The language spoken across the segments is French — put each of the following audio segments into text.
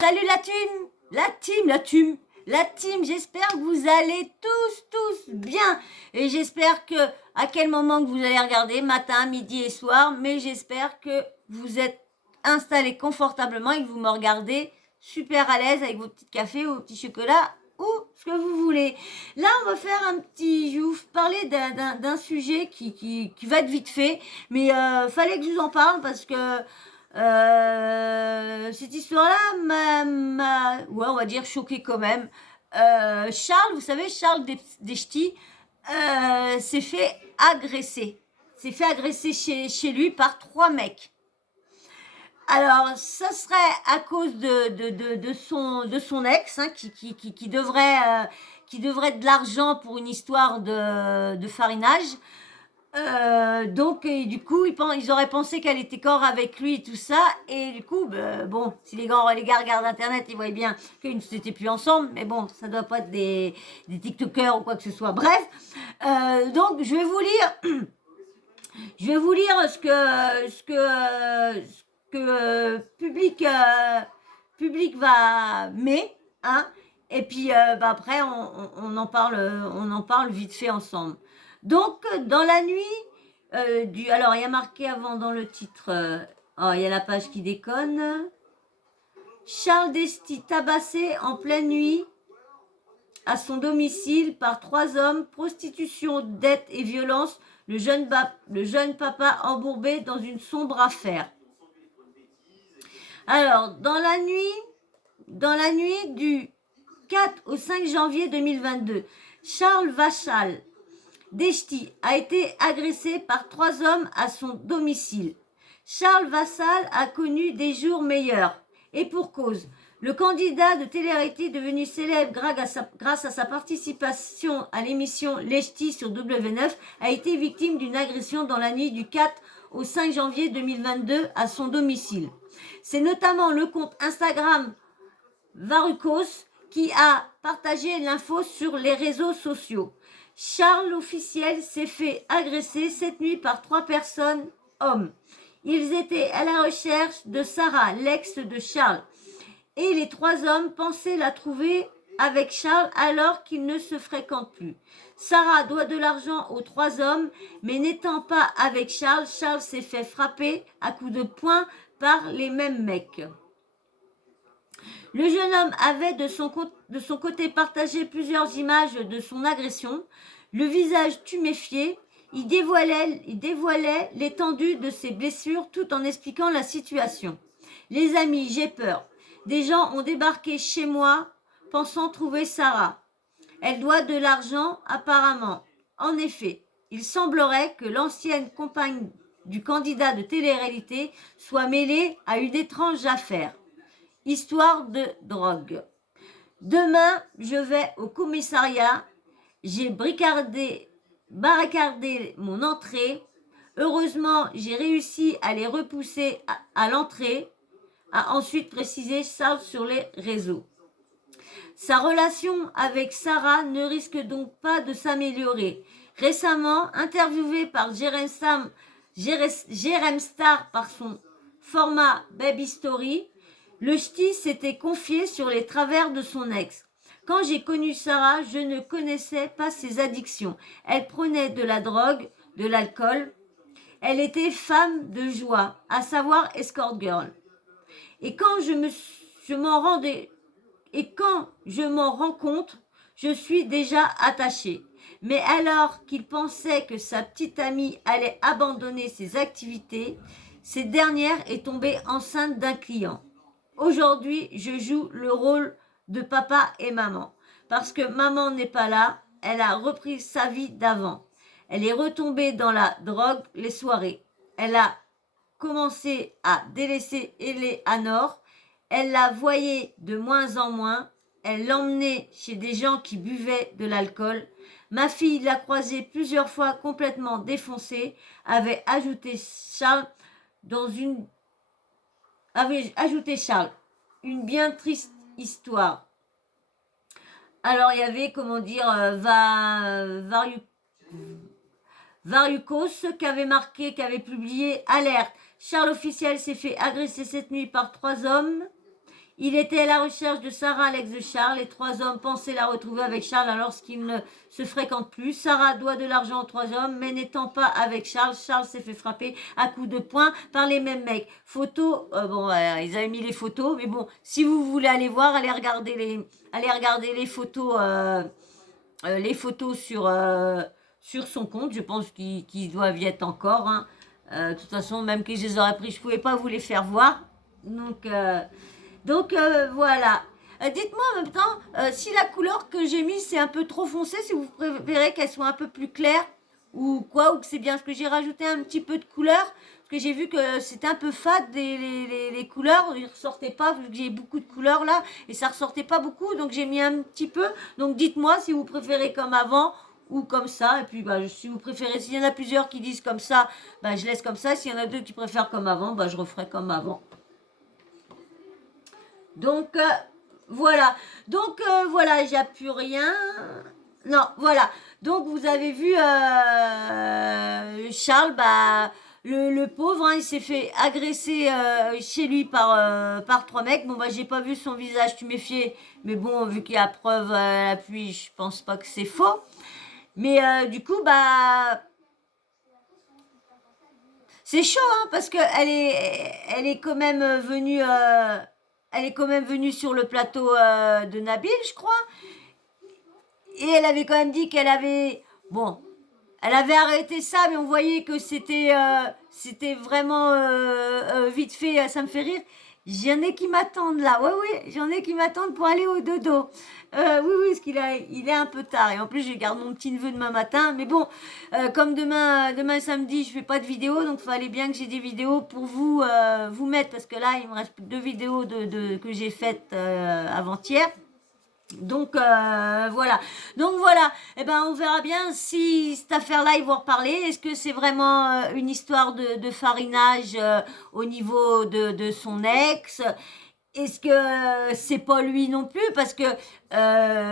Salut la team, j'espère que vous allez tous bien. Et j'espère que, à quel moment que vous allez regarder, matin, midi et soir, mais j'espère que vous êtes installés confortablement et que vous me regardez super à l'aise avec vos petits cafés ou vos petits chocolats ou ce que vous voulez. Là, on va faire je vais vous parler d'un sujet qui va être vite fait, mais fallait que je vous en parle parce que cette histoire-là ouais, on va dire choqué quand même. Charles, vous savez, Charles Deshti s'est fait agresser. S'est fait agresser chez lui par 3 mecs. Alors, ça serait à cause de son ex, hein, qui devrait de l'argent pour une histoire de farinage. Donc, et du coup, ils auraient pensé qu'elle était corps avec lui et tout ça. Et du coup, bon, si les gars regardent Internet, ils voient bien qu'ils n'étaient plus ensemble. Mais bon, ça doit pas être des TikTokers ou quoi que ce soit. Bref, donc, je vais vous lire ce que public met, hein. Et puis, après, on en parle vite fait ensemble. Donc, dans la nuit alors, il y a marqué avant dans le titre, oh, il y a la page qui déconne. Charles Deshti tabassé en pleine nuit à son domicile par 3 hommes, prostitution, dette et violence, le jeune papa embourbé dans une sombre affaire. Alors, dans la nuit du 4 au 5 janvier 2022, Charles Vachal Deshti a été agressé par 3 hommes à son domicile. Charles Vassal a connu des jours meilleurs. Et pour cause, le candidat de télé-réalité devenu célèbre grâce à sa participation à l'émission Leshti sur W9 a été victime d'une agression dans la nuit du 4 au 5 janvier 2022 à son domicile. C'est notamment le compte Instagram Varukos qui a partagé l'info sur les réseaux sociaux. Charles l'officiel s'est fait agresser cette nuit par 3 personnes, hommes. Ils étaient à la recherche de Sarah, l'ex de Charles. Et les 3 hommes pensaient la trouver avec Charles alors qu'ils ne se fréquentent plus. Sarah doit de l'argent aux 3 hommes, mais n'étant pas avec Charles, Charles s'est fait frapper à coups de poing par les mêmes mecs. Le jeune homme avait de son côté partagé plusieurs images de son agression. Le visage tuméfié, il dévoilait l'étendue de ses blessures tout en expliquant la situation. Les amis, j'ai peur. Des gens ont débarqué chez moi pensant trouver Sarah. Elle doit de l'argent apparemment. En effet, il semblerait que l'ancienne compagne du candidat de télé-réalité soit mêlée à une étrange affaire. Histoire de drogue. Demain, je vais au commissariat. J'ai barricadé mon entrée. Heureusement, j'ai réussi à les repousser à l'entrée, a ensuite précisé Charles sur les réseaux. Sa relation avec Sarah ne risque donc pas de s'améliorer. Récemment, interviewé par Jérém Star par son format Baby Story, le ch'ti s'était confié sur les travers de son ex. Quand j'ai connu Sarah, je ne connaissais pas ses addictions. Elle prenait de la drogue, de l'alcool. Elle était femme de joie, à savoir escort girl. Et quand je m'en rends compte, je suis déjà attachée. Mais alors qu'il pensait que sa petite amie allait abandonner ses activités, cette dernière est tombée enceinte d'un client. Aujourd'hui, je joue le rôle de papa et maman. Parce que maman n'est pas là, elle a repris sa vie d'avant. Elle est retombée dans la drogue les soirées. Elle a commencé à délaisser Eleanor. Elle la voyait de moins en moins. Elle l'emmenait chez des gens qui buvaient de l'alcool. Ma fille l'a croisée plusieurs fois complètement défoncée, avait ajouté Charles. Une bien triste histoire. Alors, il y avait, Varukos qui avait publié alerte. Charles officiel s'est fait agresser cette nuit par 3 hommes. Il était à la recherche de Sarah, l'ex de Charles. Les 3 hommes pensaient la retrouver avec Charles alors qu'ils ne se fréquentent plus. Sarah doit de l'argent aux 3 hommes, mais n'étant pas avec Charles, Charles s'est fait frapper à coups de poing par les mêmes mecs. Photos, bon, ils avaient mis les photos, mais bon, si vous voulez aller voir, allez regarder les photos sur son compte. Je pense qu'ils doivent y être encore. Hein. De toute façon, même que je les aurais pris, je ne pouvais pas vous les faire voir. Donc voilà. Dites-moi en même temps, si la couleur que j'ai mise c'est un peu trop foncé, si vous préférez qu'elle soit un peu plus claire ou quoi, ou que c'est bien parce que j'ai rajouté un petit peu de couleur, parce que j'ai vu que c'était un peu fade les couleurs, ils ne ressortaient pas, vu que j'ai beaucoup de couleurs là, et ça ressortait pas beaucoup, donc j'ai mis un petit peu. Donc dites-moi si vous préférez comme avant ou comme ça, et puis bah, si vous préférez, s'il y en a plusieurs qui disent comme ça, bah, je laisse comme ça, s'il y en a 2 qui préfèrent comme avant, bah, je referai comme avant. Donc, voilà. Donc, voilà, il n'y a plus rien. Non, voilà. Donc, vous avez vu Charles, bah, le pauvre, hein, il s'est fait agresser chez lui par 3 mecs. Bon, bah, j'ai pas vu son visage, tu méfiais. Mais bon, vu qu'il y a preuve à l'appui, je pense pas que c'est faux. Mais du coup, bah, c'est chaud, hein, parce que elle est quand même venue, elle est quand même venue sur le plateau de Nabil, je crois. Et elle avait quand même dit qu'elle avait, bon, elle avait arrêté ça, mais on voyait que c'était vraiment vite fait. Ça me fait rire. J'en ai qui m'attendent là. Ouais, oui, j'en ai qui m'attendent pour aller au dodo. Oui, parce il est un peu tard. Et en plus, je garde mon petit neveu demain matin. Mais bon, comme demain samedi, je fais pas de vidéo, donc il fallait bien que j'ai des vidéos pour vous mettre, parce que là, il me reste plus que 2 vidéos que j'ai faites avant-hier. Donc voilà. Donc voilà. Eh ben on verra bien si cette affaire-là ils vont reparler. Est-ce que c'est vraiment une histoire de farinage au niveau de son ex? Est-ce que c'est pas lui non plus? Parce que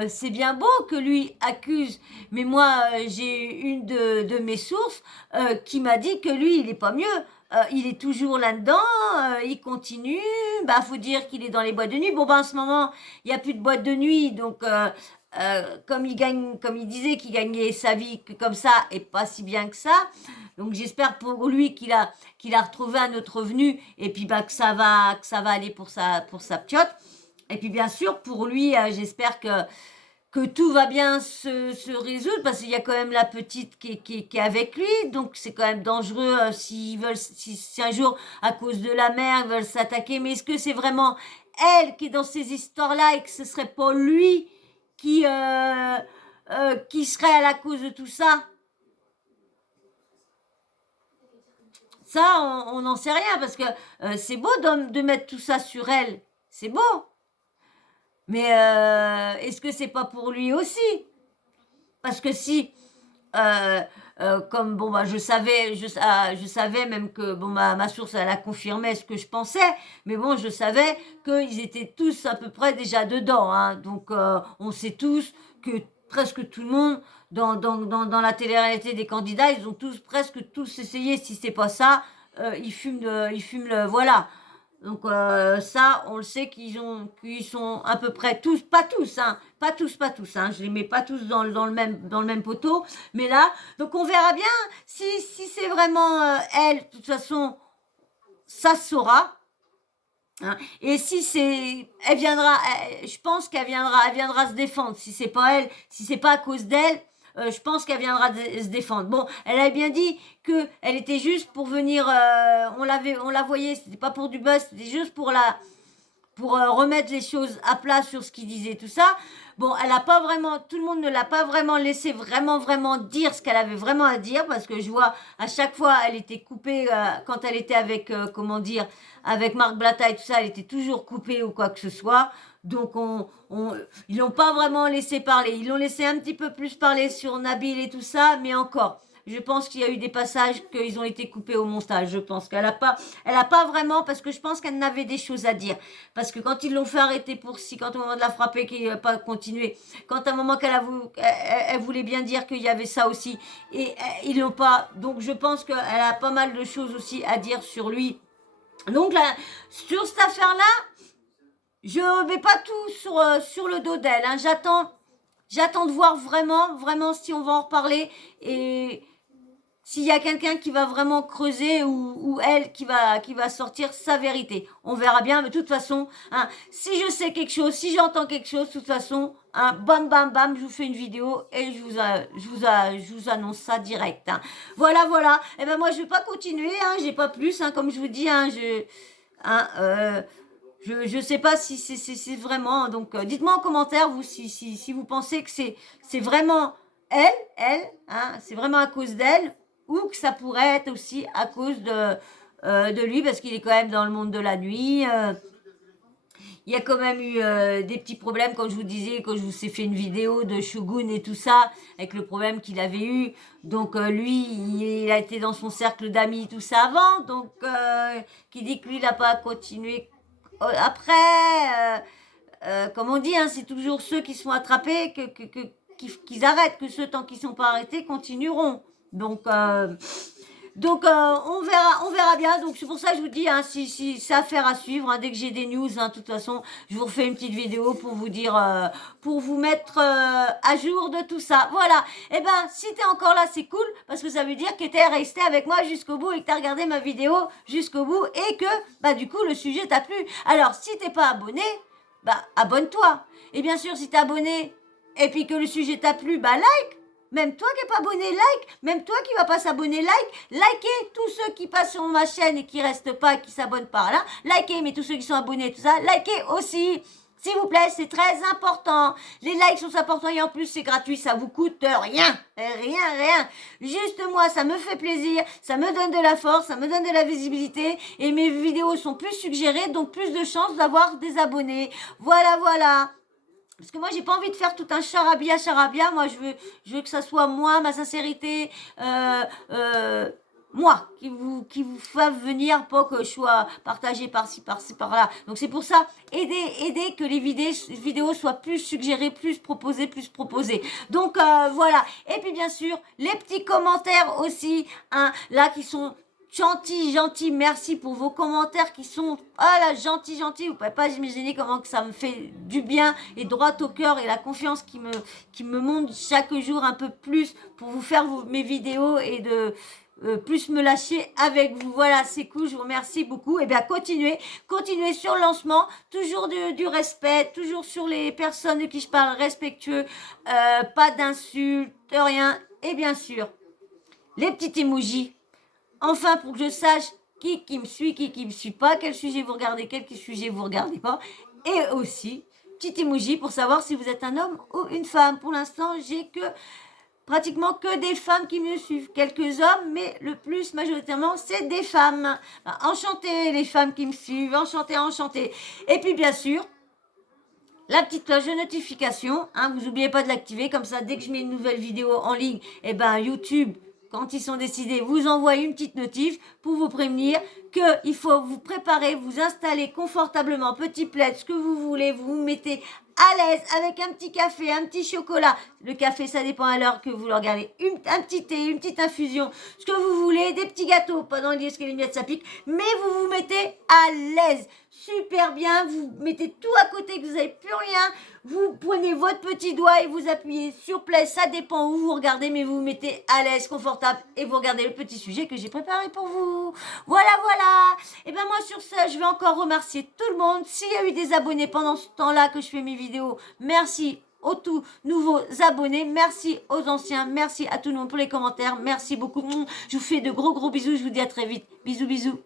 c'est bien beau que lui accuse, mais moi j'ai une de mes sources qui m'a dit que lui il est pas mieux. Il est toujours là-dedans, il continue. Bah faut dire qu'il est dans les boîtes de nuit. Bon bah en ce moment il y a plus de boîtes de nuit, donc comme il disait qu'il gagnait sa vie comme ça et pas si bien que ça. Donc j'espère pour lui qu'il a retrouvé un autre revenu et puis bah que ça va aller pour sa piote. Et puis bien sûr pour lui, j'espère que tout va bien se résoudre parce qu'il y a quand même la petite qui est avec lui, donc c'est quand même dangereux si un jour à cause de la mère ils veulent s'attaquer. Mais est-ce que c'est vraiment elle qui est dans ces histoires-là et que ce serait pas lui qui serait à la cause de tout ça? Ça, on n'en sait rien parce que c'est beau de mettre tout ça sur elle. C'est beau. Mais est-ce que c'est pas pour lui aussi? Parce que si, euh, comme bon, bah, je savais même que bon, ma source, elle a confirmé ce que je pensais, mais bon, je savais qu'ils étaient tous à peu près déjà dedans. Hein. Donc, on sait tous que presque tout le monde, dans la télé-réalité des candidats, ils ont presque tous essayé. Si c'est pas ça, ils fument le. Voilà. Donc ça, on le sait qu'ils sont à peu près tous, pas tous, hein, pas tous, hein, je les mets pas tous dans le même poteau, mais là, donc on verra bien si c'est vraiment elle, de toute façon, ça se saura, hein, et si c'est, je pense elle viendra se défendre, si c'est pas elle, si c'est pas à cause d'elle, je pense qu'elle viendra se défendre. Bon, elle avait bien dit que elle était juste pour venir, on la voyait, c'était pas pour du buzz, c'était juste pour remettre les choses à plat sur ce qu'il disait, tout ça. Bon, elle a pas vraiment, tout le monde ne l'a pas vraiment laissé vraiment dire ce qu'elle avait vraiment à dire, parce que je vois à chaque fois, elle était coupée quand elle était avec, comment dire, avec Marc Blatta et tout ça, elle était toujours coupée ou quoi que ce soit. Donc ils l'ont pas vraiment laissé parler. Ils l'ont laissé un petit peu plus parler sur Nabil et tout ça, mais encore. Je pense qu'il y a eu des passages qu'ils ont été coupés au montage. Je pense elle a pas vraiment, parce que je pense qu'elle n'avait des choses à dire. Parce que quand ils l'ont fait arrêter pour si, quand au moment de la frapper, qu'il n'a pas continué, quand à un moment elle voulait bien dire qu'il y avait ça aussi, et ils l'ont pas. Donc je pense qu'elle a pas mal de choses aussi à dire sur lui. Donc là, sur cette affaire-là, je mets pas tout sur le dos d'elle. Hein. J'attends de voir vraiment si on va en reparler et s'il y a quelqu'un qui va vraiment creuser ou elle qui va sortir sa vérité. On verra bien, mais de toute façon, hein, si je sais quelque chose, si j'entends quelque chose, de toute façon, hein, bam bam bam, je vous fais une vidéo et je vous annonce ça direct. Hein. Voilà. Et ben moi je vais pas continuer, hein, j'ai pas plus, hein, comme je vous dis, hein, hein, je sais pas si c'est vraiment. Donc dites-moi en commentaire vous si vous pensez que c'est vraiment elle, hein, c'est vraiment à cause d'elle ou que ça pourrait être aussi à cause de lui parce qu'il est quand même dans le monde de la nuit. Il y a quand même eu des petits problèmes, comme je vous disais, quand je vous ai fait une vidéo de Shogun et tout ça, avec le problème qu'il avait eu. Donc lui, il a été dans son cercle d'amis, tout ça avant. Donc, qui dit que lui, il n'a pas continué après. Comme on dit, hein, c'est toujours ceux qui sont attrapés qu'ils arrêtent, que ceux tant qu'ils ne sont pas arrêtés continueront. Donc, on verra bien. Donc, c'est pour ça que je vous dis, hein, si c'est affaire à suivre. Hein, dès que j'ai des news, hein, de toute façon, je vous refais une petite vidéo pour vous dire, pour vous mettre à jour de tout ça. Voilà. Et ben, si t'es encore là, c'est cool parce que ça veut dire que t'es resté avec moi jusqu'au bout et que t'as regardé ma vidéo jusqu'au bout et que, bah, du coup, le sujet t'a plu. Alors, si t'es pas abonné, bah, abonne-toi. Et bien sûr, si t'es abonné et puis que le sujet t'a plu, bah, like. Même toi qui n'es pas abonné, like. Même toi qui ne vas pas s'abonner, like. Likez tous ceux qui passent sur ma chaîne et qui restent pas, et qui s'abonnent pas là. Likez, mais tous ceux qui sont abonnés, tout ça, likez aussi. S'il vous plaît, c'est très important. Les likes sont importants et en plus c'est gratuit, ça vous coûte rien. Rien. Juste moi, ça me fait plaisir, ça me donne de la force, ça me donne de la visibilité et mes vidéos sont plus suggérées, donc plus de chances d'avoir des abonnés. Voilà. Parce que moi, j'ai pas envie de faire tout un charabia. Moi, je veux que ça soit moi, ma sincérité, moi, qui vous fasse venir, pas que je sois partagé par-ci, par-là. Donc, c'est pour ça, aider que les vidéos soient plus suggérées, plus proposées. Donc, voilà. Et puis, bien sûr, les petits commentaires aussi, hein, là, qui sont gentil, merci pour vos commentaires qui sont, gentil, vous pouvez pas imaginer comment que ça me fait du bien et droit au cœur et la confiance qui me monte chaque jour un peu plus pour vous faire mes vidéos et de plus me lâcher avec vous. Voilà, c'est cool, je vous remercie beaucoup. Et bien, continuez sur le lancement, toujours du respect, toujours sur les personnes de qui je parle, respectueux, pas d'insultes, rien. Et bien sûr, les petits emojis. Enfin, pour que je sache qui me suit, qui me suit pas, quel sujet vous regardez, quel sujet vous regardez pas. Et aussi, petit emoji pour savoir si vous êtes un homme ou une femme. Pour l'instant, j'ai pratiquement que des femmes qui me suivent. Quelques hommes, mais le plus majoritairement, c'est des femmes. Enchantées les femmes qui me suivent, enchantées. Et puis, bien sûr, la petite cloche de notification, hein, vous n'oubliez pas de l'activer, comme ça, dès que je mets une nouvelle vidéo en ligne, YouTube, quand ils sont décidés, vous envoie une petite notif pour vous prévenir qu'il faut vous préparer, vous installer confortablement, petit plaid, ce que vous voulez, vous vous mettez à l'aise avec un petit café, un petit chocolat. Le café, ça dépend à l'heure que vous le regardez. Un petit thé, une petite infusion, ce que vous voulez, des petits gâteaux, pas dans l'idée que les miettes ça pique, mais vous vous mettez à l'aise. Super bien, vous mettez tout à côté que vous n'avez plus rien. Vous prenez votre petit doigt et vous appuyez sur play, ça dépend où vous regardez, mais vous vous mettez à l'aise, confortable et vous regardez le petit sujet que j'ai préparé pour vous. Voilà. Et ben moi sur ça, je vais encore remercier tout le monde. S'il y a eu des abonnés pendant ce temps-là que je fais mes vidéos, merci aux tout nouveaux abonnés, merci aux anciens, merci à tout le monde pour les commentaires, merci beaucoup. Je vous fais de gros bisous, je vous dis à très vite. Bisous.